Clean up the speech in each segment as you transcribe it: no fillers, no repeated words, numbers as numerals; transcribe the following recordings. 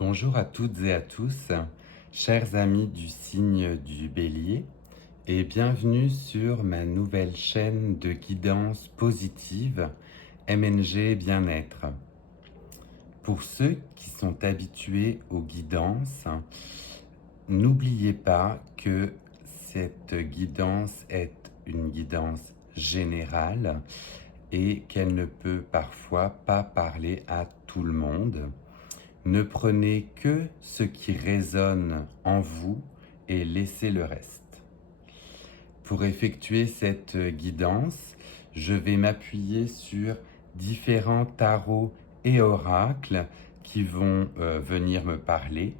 Bonjour à toutes et à tous, chers amis du signe du Bélier, et bienvenue sur ma nouvelle chaîne de guidance positive MNG Bien-être. Pour ceux qui sont habitués aux guidances, n'oubliez pas que cette guidance est une guidance générale et qu'elle ne peut parfois pas parler à tout le monde. Ne prenez que ce qui résonne en vous et laissez le reste. Pour effectuer cette guidance, je vais m'appuyer sur différents tarots et oracles qui vont venir me parler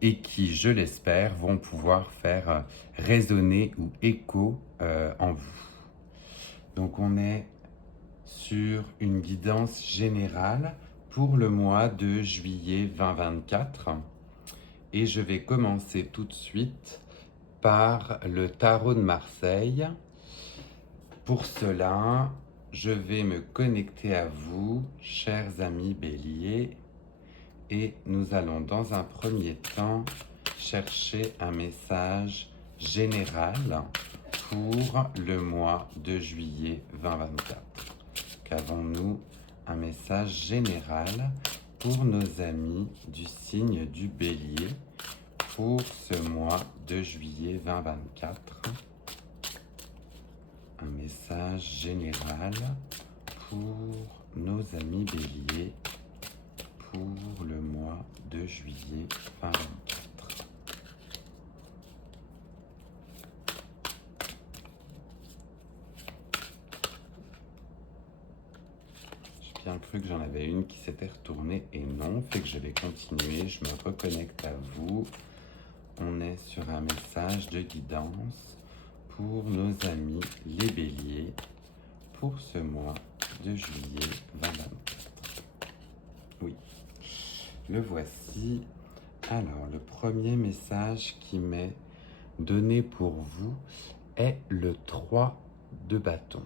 et qui, je l'espère, vont pouvoir faire résonner ou écho en vous. Donc on est sur une guidance générale pour le mois de juillet 2024 et je vais commencer tout de suite par le tarot de Marseille. Pour cela, je vais me connecter à vous, chers amis Bélier, et nous allons dans un premier temps chercher un message général pour le mois de juillet 2024. Qu'avons-nous un message général pour nos amis du signe du Bélier pour ce mois de juillet 2024? Un message général pour nos amis Bélier pour le mois de juillet 2024. J'ai bien cru que j'en avais une qui s'était retournée et non, fait que je vais continuer, je me reconnecte à vous. On est sur un message de guidance pour nos amis les Béliers pour ce mois de juillet 2024. Oui, le voici. Alors, le premier message qui m'est donné pour vous est le 3 de bâton.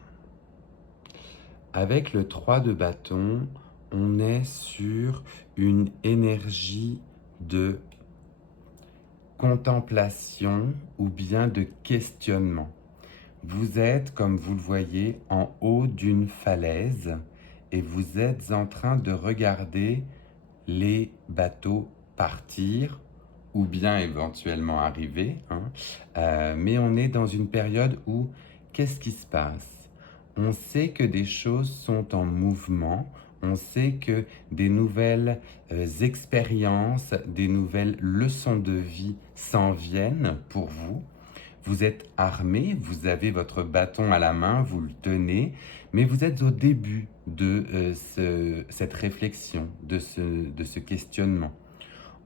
Avec le 3 de bâton, on est sur une énergie de contemplation ou bien de questionnement. Vous êtes, comme vous le voyez, en haut d'une falaise et vous êtes en train de regarder les bateaux partir ou bien éventuellement arriver. Mais on est dans une période où qu'est-ce qui se passe? On sait que des choses sont en mouvement, on sait que des nouvelles expériences, des nouvelles leçons de vie s'en viennent pour vous. Vous êtes armé, vous avez votre bâton à la main, vous le tenez, mais vous êtes au début de cette réflexion, de ce questionnement,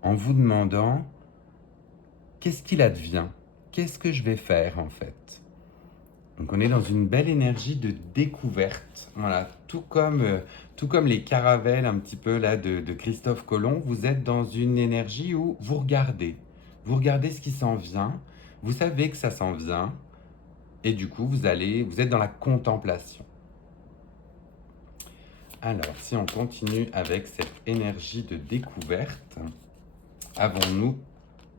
en vous demandant qu'est-ce qu'il advient? Qu'est-ce que je vais faire en fait? Donc on est dans une belle énergie de découverte, voilà, tout comme les caravelles un petit peu là de Christophe Colomb, vous êtes dans une énergie où vous regardez ce qui s'en vient, vous savez que ça s'en vient, et du coup vous êtes dans la contemplation. Alors si on continue avec cette énergie de découverte, avons-nous...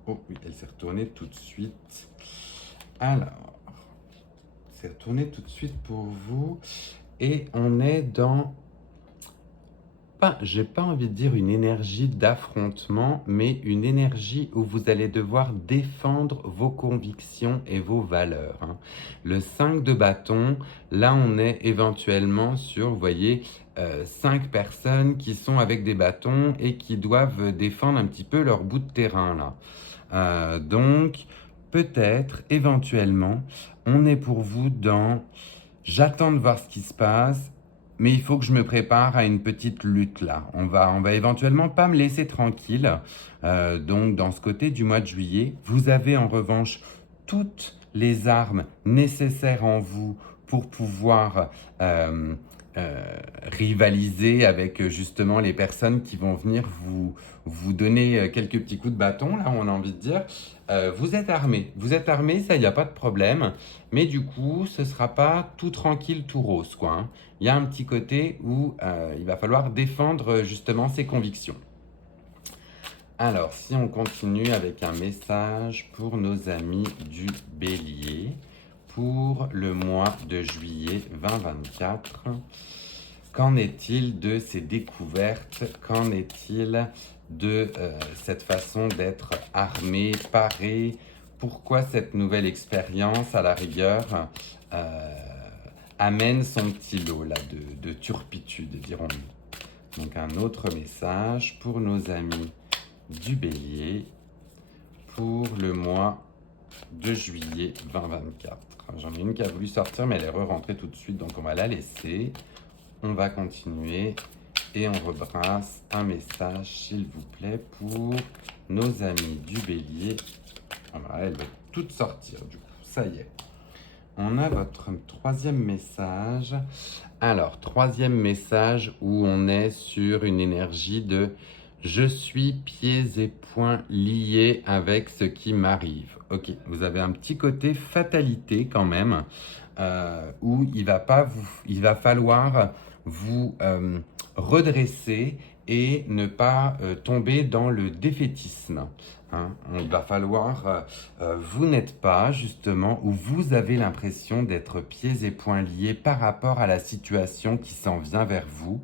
Oh oui, elle s'est retournée tout de suite. Alors... c'est retourné tout de suite pour vous et on est dans, j'ai pas envie de dire une énergie d'affrontement, mais une énergie où vous allez devoir défendre vos convictions et vos valeurs. Le 5 de bâton, là on est éventuellement sur, vous voyez, 5 personnes qui sont avec des bâtons et qui doivent défendre un petit peu leur bout de terrain là. Donc peut-être, éventuellement, on est pour vous dans « j'attends de voir ce qui se passe, mais il faut que je me prépare à une petite lutte là. On va éventuellement pas me laisser tranquille. » Donc dans ce côté du mois de juillet, vous avez en revanche toutes les armes nécessaires en vous pour pouvoir rivaliser avec justement les personnes qui vont venir vous donner quelques petits coups de bâton, là on a envie de dire. Vous êtes armés, ça il n'y a pas de problème, mais du coup ce ne sera pas tout tranquille, tout rose quoi. Il y a un petit côté où il va falloir défendre justement ses convictions. Alors, si on continue avec un message pour nos amis du Bélier, pour le mois de juillet 2024, qu'en est-il de ces découvertes? Qu'en est-il de cette façon d'être armé, paré? Pourquoi cette nouvelle expérience, à la rigueur, amène son petit lot là, de turpitude, dirons-nous? Donc un autre message pour nos amis du Bélier pour le mois de juillet 2024. J'en ai une qui a voulu sortir, mais elle est re-rentrée tout de suite, donc on va la laisser. On va continuer et on rebrasse un message, s'il vous plaît, pour nos amis du Bélier. Voilà, elle va toutes sortir, du coup, ça y est. On a votre troisième message. Alors, troisième message où on est sur une énergie de « Je suis pieds et poings liés avec ce qui m'arrive ». Ok, vous avez un petit côté fatalité quand même, où il va falloir vous redresser et ne pas tomber dans le défaitisme. Hein. Il va falloir, vous n'êtes pas justement, ou vous avez l'impression d'être pieds et poings liés par rapport à la situation qui s'en vient vers vous.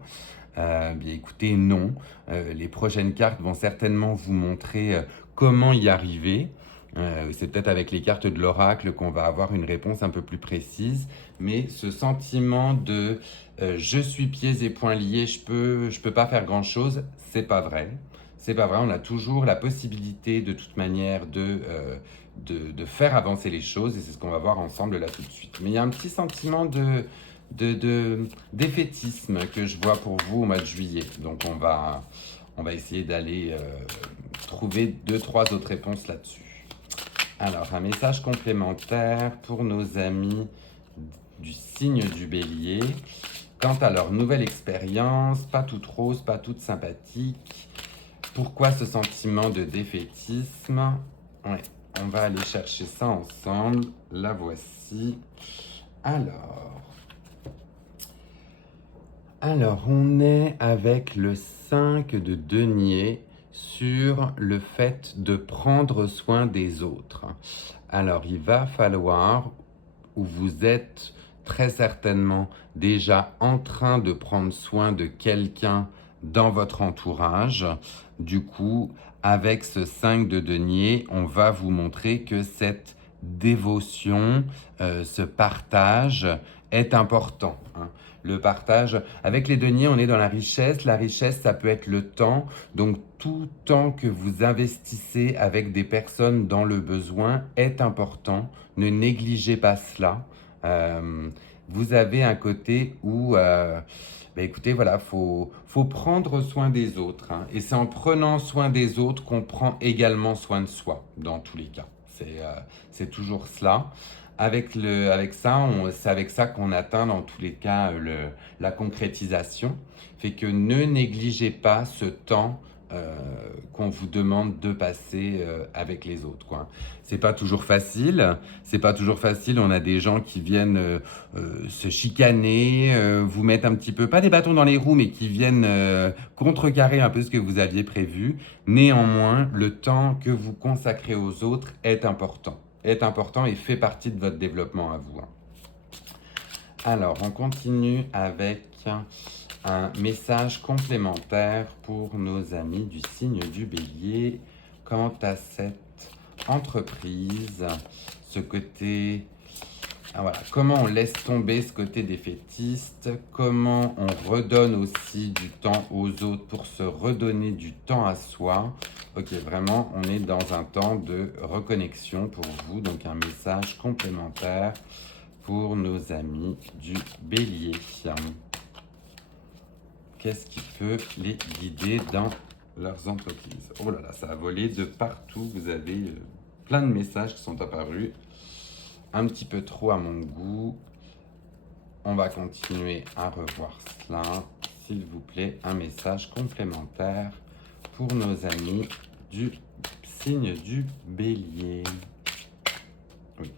Bien écoutez, non. Les prochaines cartes vont certainement vous montrer comment y arriver. C'est peut-être avec les cartes de l'oracle qu'on va avoir une réponse un peu plus précise, mais ce sentiment de je suis pieds et poings liés, je peux pas faire grand-chose, c'est pas vrai. C'est pas vrai, on a toujours la possibilité de toute manière de faire avancer les choses et c'est ce qu'on va voir ensemble là tout de suite. Mais il y a un petit sentiment de défaitisme que je vois pour vous au mois de juillet. Donc on va essayer d'aller trouver 2-3 autres réponses là-dessus. Alors, un message complémentaire pour nos amis du signe du Bélier. Quant à leur nouvelle expérience, pas toute rose, pas toute sympathique. Pourquoi ce sentiment de défaitisme? Ouais, on va aller chercher ça ensemble. La voici. Alors, on est avec le 5 de denier sur le fait de prendre soin des autres. Alors, il va falloir, ou vous êtes très certainement déjà en train de prendre soin de quelqu'un dans votre entourage. Du coup, avec ce 5 de denier, on va vous montrer que cette dévotion, ce partage est important. Hein. Le partage, avec les deniers, on est dans la richesse. La richesse, ça peut être le temps. Donc, tout temps que vous investissez avec des personnes dans le besoin est important. Ne négligez pas cela. Vous avez un côté où, écoutez, voilà, faut prendre soin des autres. Hein, et c'est en prenant soin des autres qu'on prend également soin de soi, dans tous les cas. C'est toujours cela. C'est avec ça qu'on atteint dans tous les cas la concrétisation. Fait que ne négligez pas ce temps qu'on vous demande de passer avec les autres, quoi. C'est pas toujours facile. C'est pas toujours facile. On a des gens qui viennent se chicaner, vous mettre un petit peu, pas des bâtons dans les roues, mais qui viennent contrecarrer un peu ce que vous aviez prévu. Néanmoins, le temps que vous consacrez aux autres est important et fait partie de votre développement à vous. Alors, on continue avec un message complémentaire pour nos amis du signe du Bélier quant à cette entreprise, ce côté... voilà. Comment on laisse tomber ce côté défaitiste, comment on redonne aussi du temps aux autres pour se redonner du temps à soi. Ok, vraiment, on est dans un temps de reconnexion pour vous, donc un message complémentaire pour nos amis du Bélier. Qu'est-ce qui peut les guider dans leurs entreprises? Oh là là, ça a volé de partout, vous avez plein de messages qui sont apparus. Un petit peu trop à mon goût. On va continuer à revoir cela. S'il vous plaît, un message complémentaire pour nos amis du signe du Bélier. Oui,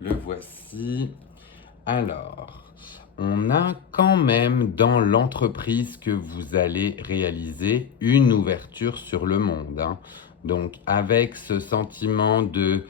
le voici. Alors, on a quand même dans l'entreprise que vous allez réaliser une ouverture sur le monde, hein. Donc avec ce sentiment de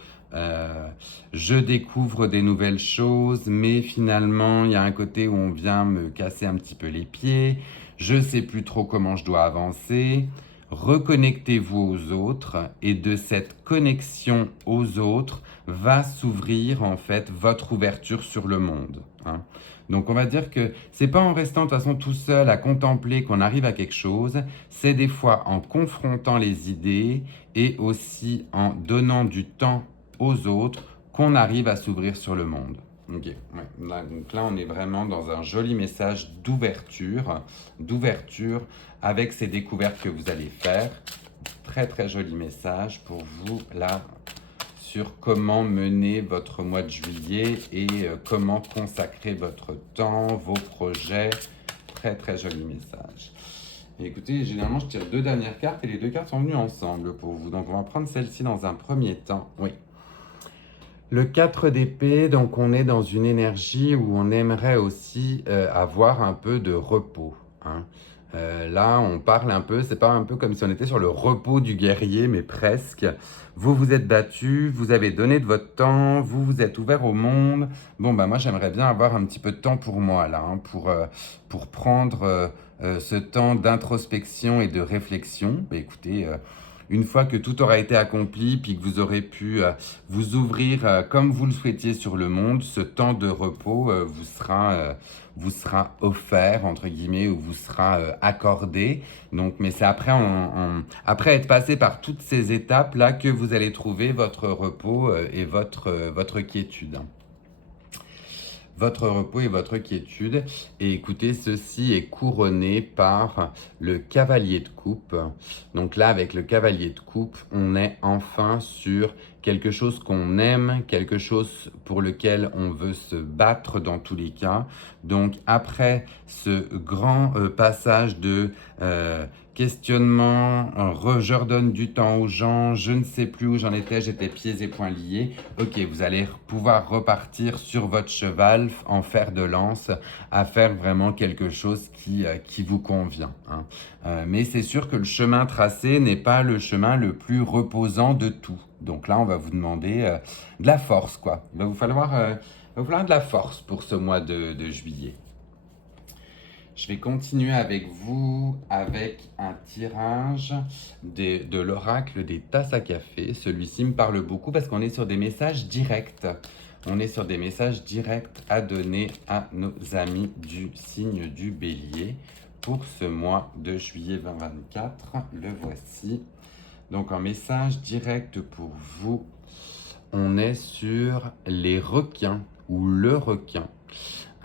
je découvre des nouvelles choses, mais finalement il y a un côté où on vient me casser un petit peu les pieds, je sais plus trop comment je dois avancer. Reconnectez-vous aux autres et de cette connexion aux autres va s'ouvrir en fait votre ouverture sur le monde, hein. Donc on va dire que c'est pas en restant de toute façon tout seul à contempler qu'on arrive à quelque chose, c'est des fois en confrontant les idées et aussi en donnant du temps aux autres qu'on arrive à s'ouvrir sur le monde. Ok, ouais. Donc là on est vraiment dans un joli message d'ouverture avec ces découvertes que vous allez faire. Très très joli message pour vous là sur comment mener votre mois de juillet et comment consacrer votre temps, vos projets. Très très joli message. Et écoutez, généralement je tire 2 dernières cartes et les 2 cartes sont venues ensemble pour vous. Donc on va prendre celle-ci dans un premier temps. Oui. Le 4 d'épée, donc on est dans une énergie où on aimerait aussi avoir un peu de repos, hein. Là, on parle un peu, c'est pas un peu comme si on était sur le repos du guerrier, mais presque. Vous vous êtes battu, vous avez donné de votre temps, vous vous êtes ouvert au monde. Bon, bah moi, j'aimerais bien avoir un petit peu de temps pour moi, là, hein, pour prendre ce temps d'introspection et de réflexion. Bah, écoutez, une fois que tout aura été accompli, puis que vous aurez pu vous ouvrir comme vous le souhaitiez sur le monde, ce temps de repos vous sera offert, entre guillemets, ou vous sera accordé. Donc, mais c'est après, après être passé par toutes ces étapes-là que vous allez trouver votre repos et votre quiétude, hein. Votre repos et votre quiétude. Et écoutez, ceci est couronné par le cavalier de coupe. Donc là, avec le cavalier de coupe, on est enfin sur quelque chose qu'on aime, quelque chose pour lequel on veut se battre dans tous les cas. Donc après ce grand passage de questionnement, je redonne du temps aux gens, je ne sais plus où j'en étais, j'étais pieds et poings liés. Ok, vous allez pouvoir repartir sur votre cheval en fer de lance à faire vraiment quelque chose qui vous convient, hein. Mais c'est sûr que le chemin tracé n'est pas le chemin le plus reposant de tout. Donc là, on va vous demander de la force, quoi. Il va vous falloir de la force pour ce mois de juillet. Je vais continuer avec vous avec un tirage de l'oracle des tasses à café. Celui-ci me parle beaucoup parce qu'on est sur des messages directs. On est sur des messages directs à donner à nos amis du signe du Bélier pour ce mois de juillet 2024. Le voici. Donc un message direct pour vous. On est sur les requins ou le requin.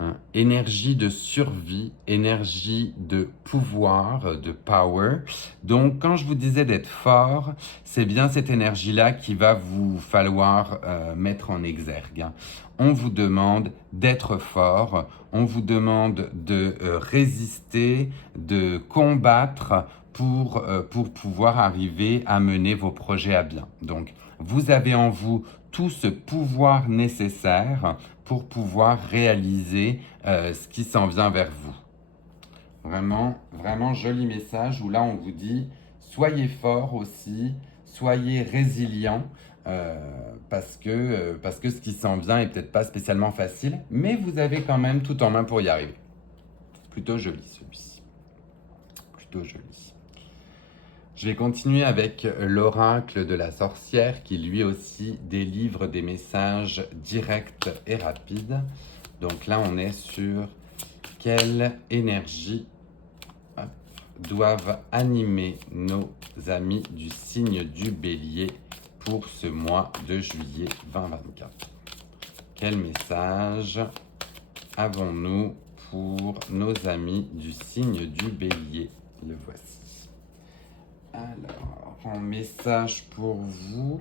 Hein, énergie de survie, énergie de pouvoir, de power. Donc, quand je vous disais d'être fort, c'est bien cette énergie-là qui va vous falloir mettre en exergue, hein. On vous demande d'être fort, on vous demande de résister, de combattre pour pouvoir arriver à mener vos projets à bien. Donc, vous avez en vous tout ce pouvoir nécessaire pour pouvoir réaliser ce qui s'en vient vers vous. Vraiment, vraiment joli message où là on vous dit soyez fort aussi, soyez résilient parce que ce qui s'en vient est peut-être pas spécialement facile, mais vous avez quand même tout en main pour y arriver. Plutôt joli celui-ci. Plutôt joli. Je vais continuer avec l'oracle de la sorcière qui lui aussi délivre des messages directs et rapides. Donc là, on est sur quelle énergie doivent animer nos amis du signe du Bélier pour ce mois de juillet 2024. Quel message avons-nous pour nos amis du signe du Bélier? Le voici. Alors, en message pour vous,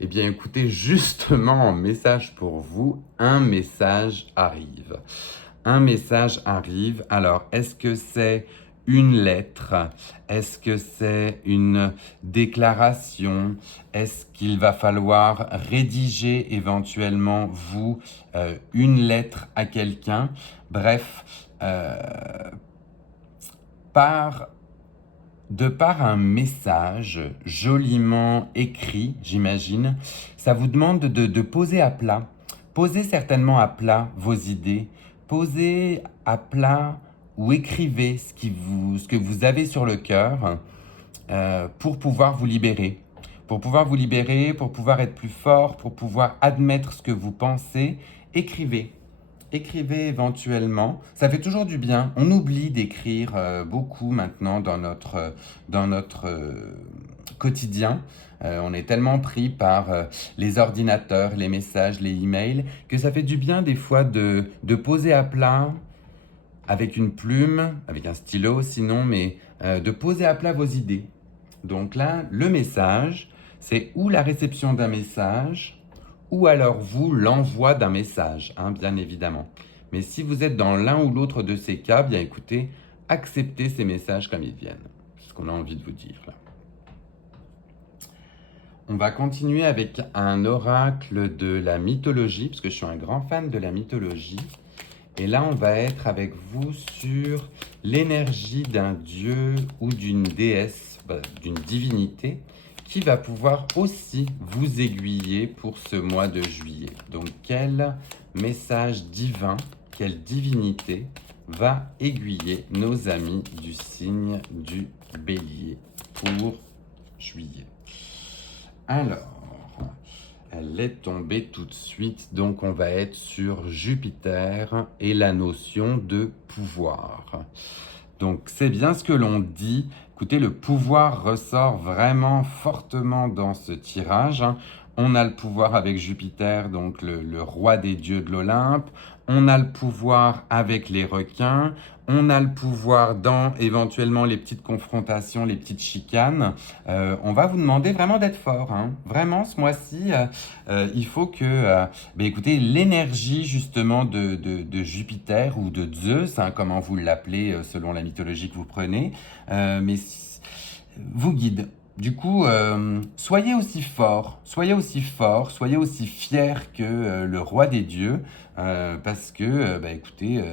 eh bien écoutez, justement en message pour vous, un message arrive. Un message arrive. Alors, est-ce que c'est une lettre? Est-ce que c'est une déclaration? Est-ce qu'il va falloir rédiger éventuellement, vous, une lettre à quelqu'un? Bref, de par un message joliment écrit, j'imagine, ça vous demande de poser à plat. Posez certainement à plat vos idées. Posez à plat ou écrivez ce que vous avez sur le cœur pour pouvoir vous libérer. Pour pouvoir vous libérer, pour pouvoir être plus fort, pour pouvoir admettre ce que vous pensez, écrivez. Écrivez éventuellement, ça fait toujours du bien. On oublie d'écrire beaucoup maintenant dans notre quotidien. On est tellement pris par les ordinateurs, les messages, les emails, que ça fait du bien des fois de poser à plat avec une plume, avec un stylo sinon, mais de poser à plat vos idées. Donc là, le message, c'est ou la réception d'un message, ou alors vous, l'envoi d'un message, hein, bien évidemment. Mais si vous êtes dans l'un ou l'autre de ces cas, bien écoutez, acceptez ces messages comme ils viennent. C'est ce qu'on a envie de vous dire là. On va continuer avec un oracle de la mythologie, parce que je suis un grand fan de la mythologie. Et là, on va être avec vous sur l'énergie d'un dieu ou d'une déesse, d'une divinité, qui va pouvoir aussi vous aiguiller pour ce mois de juillet. Donc, quel message divin, quelle divinité va aiguiller nos amis du signe du Bélier pour juillet? Alors, elle est tombée tout de suite, donc on va être sur Jupiter et la notion de pouvoir. Donc c'est bien ce que l'on dit. Écoutez, le pouvoir ressort vraiment fortement dans ce tirage. On a le pouvoir avec Jupiter, donc le roi des dieux de l'Olympe. On a le pouvoir avec les requins. On a le pouvoir dans éventuellement les petites confrontations, les petites chicanes. On va vous demander vraiment d'être fort, hein. Vraiment, ce mois-ci, il faut que, écoutez, l'énergie justement de Jupiter ou de Zeus, hein, comment vous l'appelez selon la mythologie que vous prenez, vous guide. Du coup, soyez aussi fort, soyez aussi fort, soyez aussi fier que le roi des dieux, parce que, écoutez,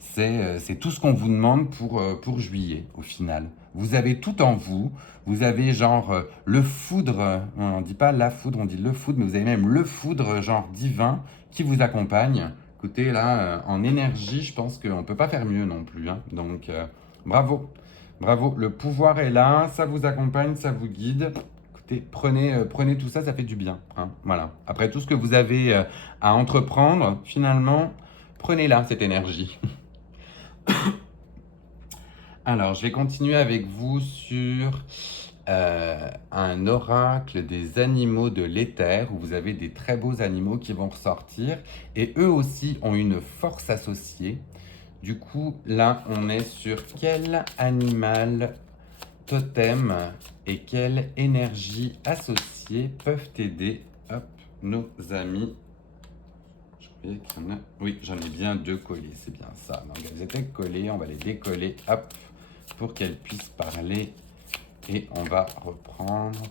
c'est tout ce qu'on vous demande pour juillet, au final. Vous avez tout en vous, vous avez genre le foudre, on ne dit pas la foudre, on dit le foudre, mais vous avez même le foudre genre divin qui vous accompagne. Écoutez, là, en énergie, je pense qu'on ne peut pas faire mieux non plus, hein. Donc, bravo. Bravo, le pouvoir est là, ça vous accompagne, ça vous guide. Écoutez, prenez tout ça, ça fait du bien, hein, voilà. Après tout ce que vous avez à entreprendre, finalement, prenez-la, cette énergie. Alors, je vais continuer avec vous sur un oracle des animaux de l'éther, où vous avez des très beaux animaux qui vont ressortir, et eux aussi ont une force associée. Du coup, là, on est sur quel animal totem et quelle énergie associée peuvent aider nos amis. Je croyais qu'il y en a. Oui, j'en ai bien deux collés, c'est bien ça. Donc, elles étaient collées, on va les décoller, pour qu'elles puissent parler. Et on va reprendre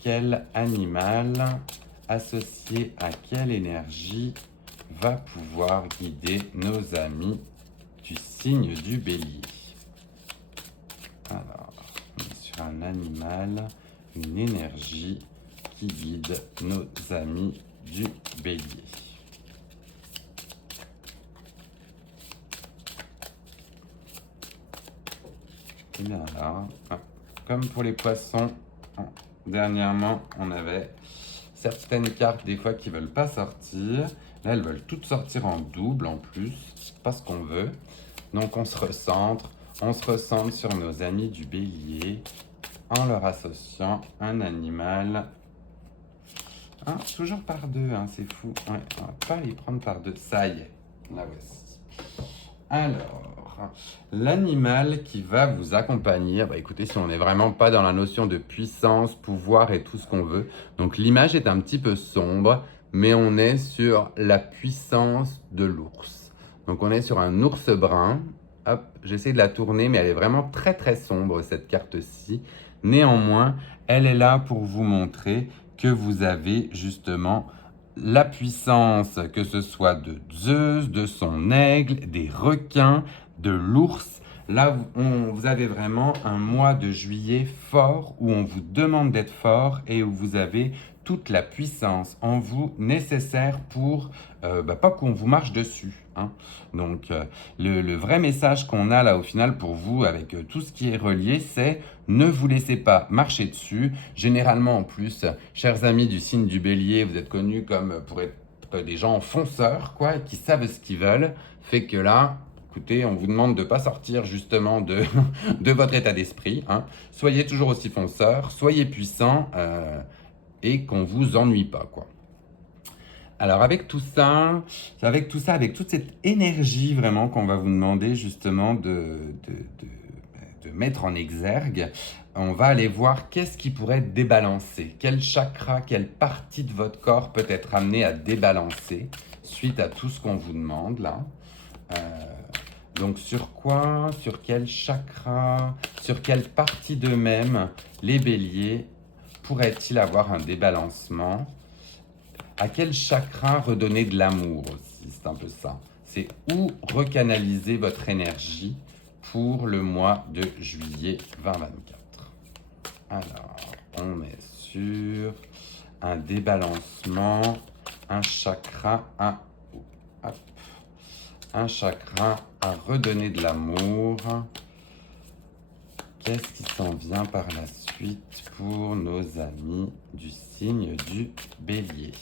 quel animal associé à quelle énergie va pouvoir guider nos amis du signe du Bélier. Alors, on est sur un animal, une énergie qui guide nos amis du Bélier. Et bien là, comme pour les poissons, dernièrement, on avait certaines cartes des fois qui ne veulent pas sortir. Là, elles veulent toutes sortir en double en plus. C'est pas ce qu'on veut. Donc, on se recentre sur nos amis du Bélier en leur associant un animal. Hein, toujours par deux, hein, c'est fou. Ouais, on va pas les prendre par deux. Ça y est, la voici. Alors, l'animal qui va vous accompagner, écoutez, si on n'est vraiment pas dans la notion de puissance, pouvoir et tout ce qu'on veut, donc l'image est un petit peu sombre, mais on est sur la puissance de l'ours. Donc on est sur un ours brun, Hop, j'essaie de la tourner, mais elle est vraiment très très sombre, cette carte-ci. Néanmoins, elle est là pour vous montrer que vous avez justement la puissance, que ce soit de Zeus, de son aigle, des requins, de l'ours. Là, vous avez vraiment un mois de juillet fort où on vous demande d'être fort et où vous avez toute la puissance en vous nécessaire pour pas qu'on vous marche dessus, hein. Donc, le vrai message qu'on a là au final pour vous avec tout ce qui est relié, c'est ne vous laissez pas marcher dessus. Généralement en plus, chers amis du signe du bélier, vous êtes connus comme pour être des gens fonceurs, quoi, qui savent ce qu'ils veulent. Fait que là, écoutez, on vous demande de ne pas sortir justement de, de votre état d'esprit, hein. Soyez toujours aussi fonceurs, soyez puissants et qu'on ne vous ennuie pas, quoi. Alors avec tout ça, avec toute cette énergie vraiment qu'on va vous demander justement de mettre en exergue, on va aller voir qu'est-ce qui pourrait être débalancé. Quel chakra, quelle partie de votre corps peut être amené à débalancer suite à tout ce qu'on vous demande là. Euh, donc sur quoi, sur quel chakra, sur quelle partie d'eux-mêmes les béliers pourraient-ils avoir un débalancement? À quel chakra redonner de l'amour aussi? C'est un peu ça. C'est où recanaliser votre énergie pour le mois de juillet 2024. Alors, on est sur un débalancement, un chakra hop, un chakra à redonner de l'amour. Qu'est-ce qui s'en vient par la suite pour nos amis du signe du bélier?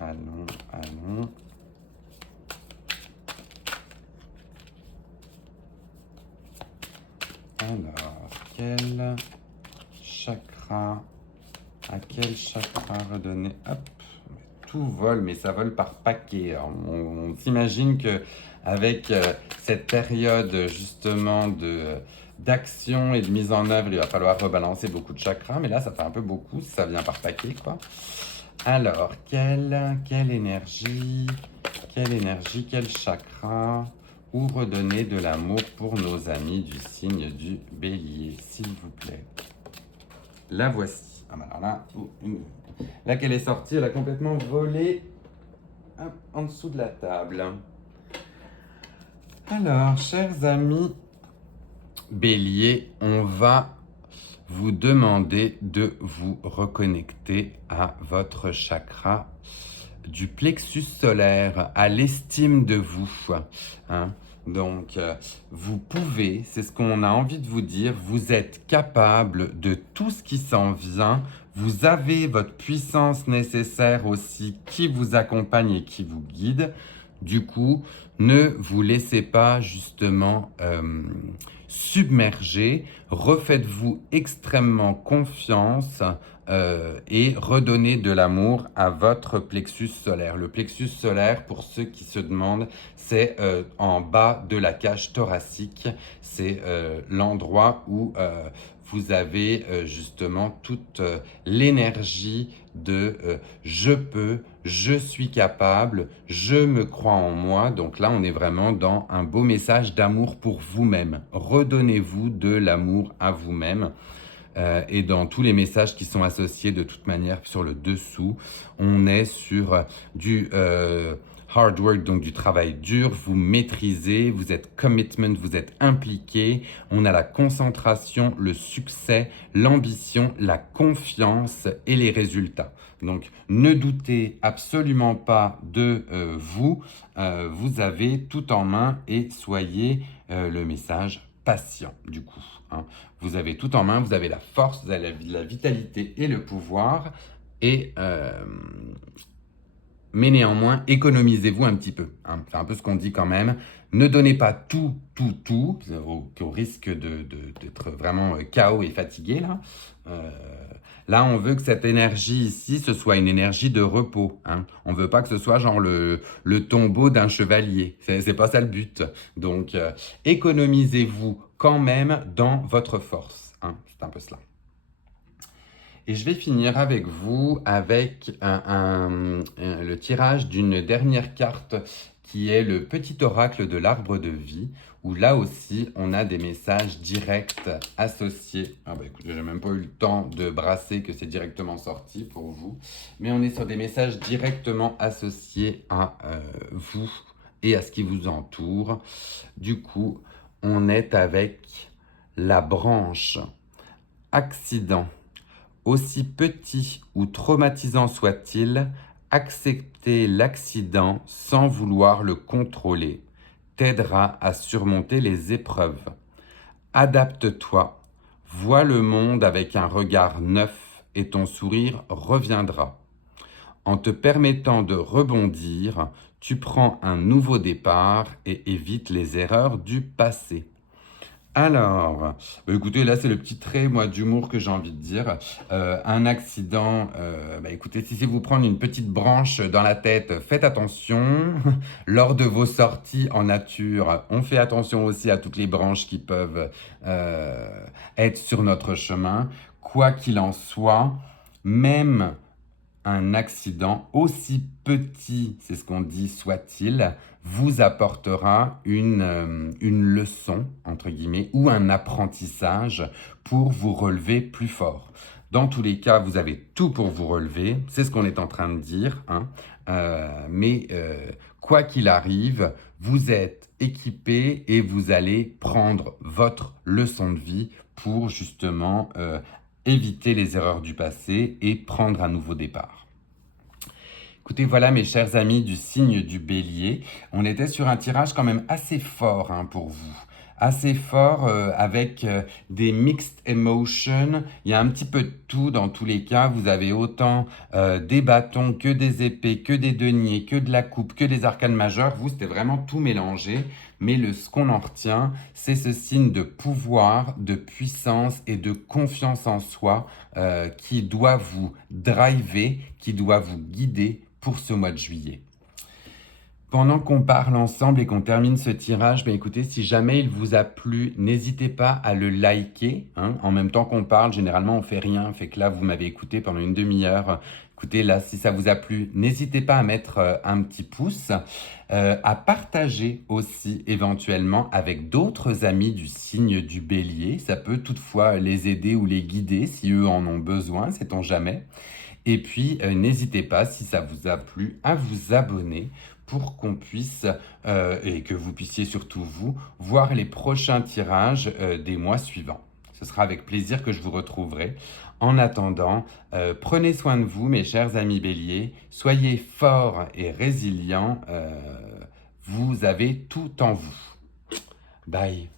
Allons, allons. Alors, quel chakra, à quel chakra redonner? Hop, tout vole, mais ça vole par paquet. On s'imagine que avec cette période justement d'action et de mise en œuvre, il va falloir rebalancer beaucoup de chakras, mais là, ça fait un peu beaucoup, ça vient par paquet, quoi. Alors, quelle énergie, quel chakra, ou redonner de l'amour pour nos amis du signe du bélier, s'il vous plaît. La voici. Ah, alors là qu'elle est sortie, elle a complètement volé en dessous de la table. Alors, chers amis bélier, on va vous demander de vous reconnecter à votre chakra du plexus solaire, à l'estime de vous, hein. Donc, vous pouvez, c'est ce qu'on a envie de vous dire, vous êtes capable de tout ce qui s'en vient. Vous avez votre puissance nécessaire aussi qui vous accompagne et qui vous guide. Du coup, ne vous laissez pas justement submerger. Refaites-vous extrêmement confiance et redonnez de l'amour à votre plexus solaire. Le plexus solaire, pour ceux qui se demandent, c'est en bas de la cage thoracique. C'est l'endroit où vous avez justement toute l'énergie de je peux, je suis capable, je me crois en moi. Donc là, on est vraiment dans un beau message d'amour pour vous-même. Redonnez-vous de l'amour à vous-même. Et dans tous les messages qui sont associés de toute manière sur le dessous, on est sur du hard work, donc du travail dur, vous maîtrisez, vous êtes commitment, vous êtes impliqué, on a la concentration, le succès, l'ambition, la confiance et les résultats. Donc ne doutez absolument pas de vous, vous avez tout en main et soyez le message patient du coup, hein. Vous avez tout en main, vous avez la force, vous avez la vitalité et le pouvoir. Mais néanmoins, économisez-vous un petit peu, hein. C'est un peu ce qu'on dit quand même. Ne donnez pas tout, au risque d'être vraiment KO et fatigué là. Là, on veut que cette énergie ici, ce soit une énergie de repos, hein. On ne veut pas que ce soit genre le tombeau d'un chevalier. C'est pas ça le but. Donc, économisez-vous quand même dans votre force, hein. C'est un peu cela. Et je vais finir avec vous avec le tirage d'une dernière carte qui est le petit oracle de l'arbre de vie, où là aussi on a des messages directs associés. Ah bah écoutez, j'ai même pas eu le temps de brasser que c'est directement sorti pour vous, mais on est sur des messages directement associés à vous et à ce qui vous entoure. Du coup, on est avec la branche accident. Aussi petit ou traumatisant soit-il, accepter l'accident sans vouloir le contrôler t'aidera à surmonter les épreuves. Adapte-toi, vois le monde avec un regard neuf et ton sourire reviendra. En te permettant de rebondir, tu prends un nouveau départ et évites les erreurs du passé. Alors, écoutez, là c'est le petit trait, moi, d'humour que j'ai envie de dire. Un accident, écoutez, si c'est vous prendre une petite branche dans la tête, faites attention. Lors de vos sorties en nature, on fait attention aussi à toutes les branches qui peuvent être sur notre chemin. Quoi qu'il en soit, même un accident, aussi petit, c'est ce qu'on dit, soit-il, vous apportera une leçon, entre guillemets, ou un apprentissage pour vous relever plus fort. Dans tous les cas, vous avez tout pour vous relever, c'est ce qu'on est en train de dire, hein. Mais quoi qu'il arrive, vous êtes équipé et vous allez prendre votre leçon de vie pour justement éviter les erreurs du passé et prendre un nouveau départ. Écoutez, voilà mes chers amis du signe du Bélier, on était sur un tirage quand même assez fort pour vous. Assez fort avec des mixed emotions, il y a un petit peu de tout dans tous les cas, vous avez autant des bâtons que des épées, que des deniers, que de la coupe, que des arcanes majeures, vous c'était vraiment tout mélangé, mais ce qu'on en retient, c'est ce signe de pouvoir, de puissance et de confiance en soi qui doit vous driver, qui doit vous guider pour ce mois de juillet. Pendant qu'on parle ensemble et qu'on termine ce tirage, écoutez, si jamais il vous a plu, n'hésitez pas à le liker. En même temps qu'on parle, généralement on fait rien, fait que là vous m'avez écouté pendant une demi-heure. Écoutez, là, si ça vous a plu, n'hésitez pas à mettre un petit pouce, à partager aussi éventuellement avec d'autres amis du signe du Bélier. Ça peut toutefois les aider ou les guider si eux en ont besoin, sait-on jamais. Et puis, n'hésitez pas, si ça vous a plu, à vous abonner pour qu'on puisse, et que vous puissiez surtout vous, voir les prochains tirages des mois suivants. Ce sera avec plaisir que je vous retrouverai. En attendant, prenez soin de vous, mes chers amis béliers. Soyez forts et résilients. Vous avez tout en vous. Bye.